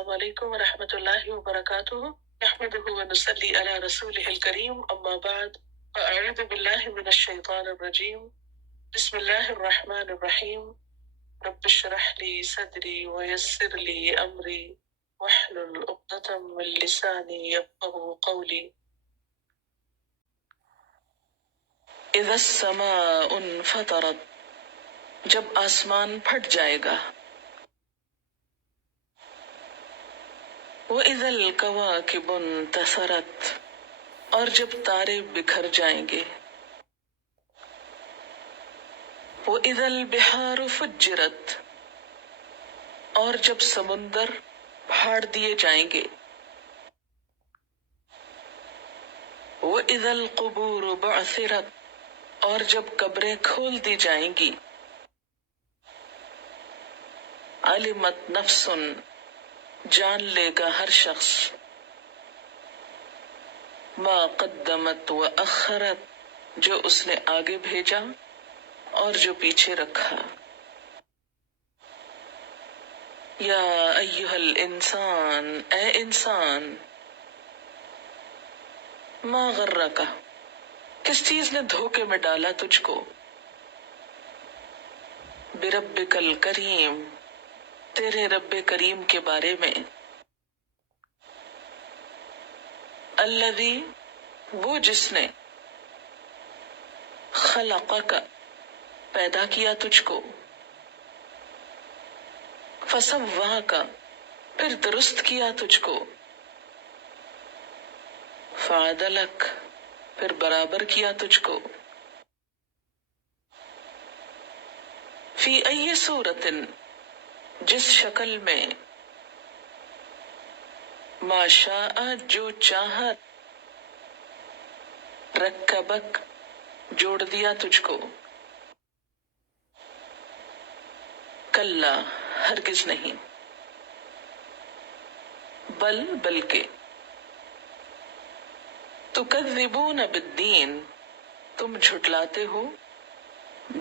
السلام علیکم ورحمۃ اللہ وبرکاتہ نحمده ونصلي على رسوله الكريم اما بعد فاعوذ باللہ من الشیطان الرجیم بسم اللہ الرحمن الرحیم رب اشرح لي صدری ويسر لي امری واحلل عقدۃ من لسانی يفقهوا قولی اذا السماء انفطرت، جب آسمان پھٹ جائے گا، وَإِذَا الْكَوَاكِبُ انتثرت، اور جب تارے بکھر جائیں گے، وَإِذَا الْبِحَارُ فُجِّرَتْ، اور جب سمندر پھاڑ دیے جائیں گے، وَإِذَا الْقُبُورُ بُعْثِرَتْ، اور جب قبریں کھول دی جائیں گی، عَلِمَتْ نَفْسٌ، جان لے گا ہر شخص، ما قدمت وأخرت، جو اس نے آگے بھیجا اور جو پیچھے رکھا۔ یا ایہا الانسان، اے انسان، ما غرک، کس چیز نے دھوکے میں ڈالا تجھ کو، بربک الکریم، تیرے رب کریم کے بارے میں، الذی، وہ جس نے، خلقک، پیدا کیا تجھ کو، فسواک، پھر درست کیا تجھ کو، فعدلک، پھر برابر کیا تجھ کو، فی ای صورت، جس شکل میں، ما شاء، جو چاہت، رکبک، جوڑ دیا تجھ کو، کلا، ہرگز نہیں، بل، بلکہ، تکذبون بالدین، تم جھٹلاتے ہو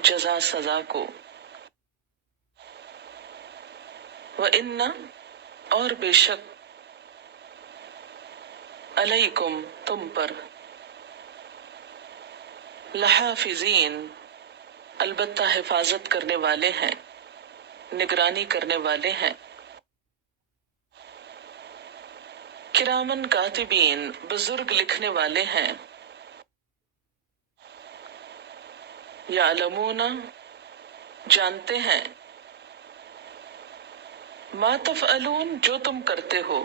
جزا سزا کو، وَإِنَّ، اور بے شک، علیکم، تم پر، لحافظین، البتہ حفاظت کرنے والے ہیں، نگرانی کرنے والے ہیں، کرامن کاتبین، بزرگ لکھنے والے ہیں، یعلمون، جانتے ہیں، ما تفعلون، جو تم کرتے ہو،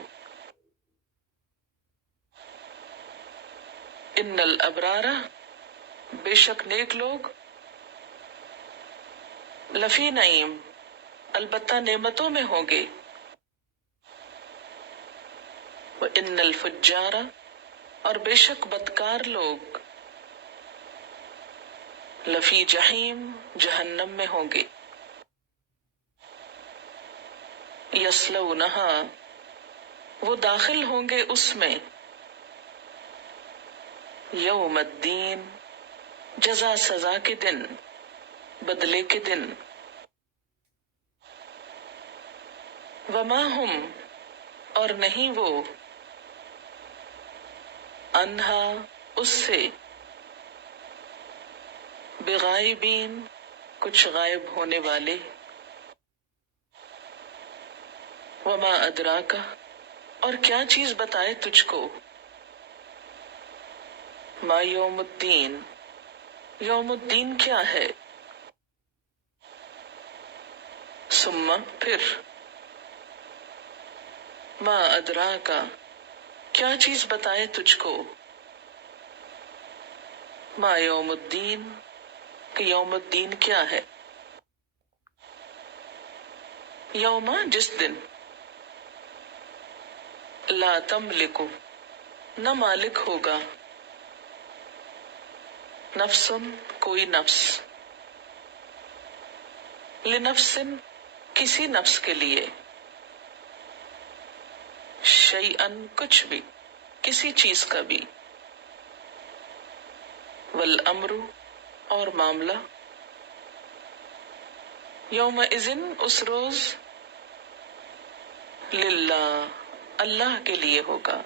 ان الابرار، بے شک نیک لوگ، لفی نعیم، البتہ نعمتوں میں ہوں گے، وَإِنَّ الْفُجَّارَ، اور بے شک بدکار لوگ، لفی جہیم، جہنم میں ہوں گے، یصلونہا، وہ داخل ہوں گے اس میں، یوم الدین، جزا سزا کے دن، بدلے کے دن، وما ہم، اور نہیں وہ، انہا، اس سے، بغائبین، کچھ غائب ہونے والے، وما ادراک، اور کیا چیز بتائے تجھ کو، ما یوم الدین، یوم الدین کیا ہے، ثم، پھر، ما ادراک، کیا چیز بتائے تجھ کو، ما یوم الدین، کہ یوم الدین کیا ہے، یوم، جس دن، لا تملک، نہ مالک ہوگا، نفس، کوئی نفس، لنفس، کسی نفس کے لیے، شیئن، کچھ بھی، کسی چیز کا بھی، والامر، اور معاملہ، یومئذ، اس روز، للہ، اللہ کے لیے ہوگا.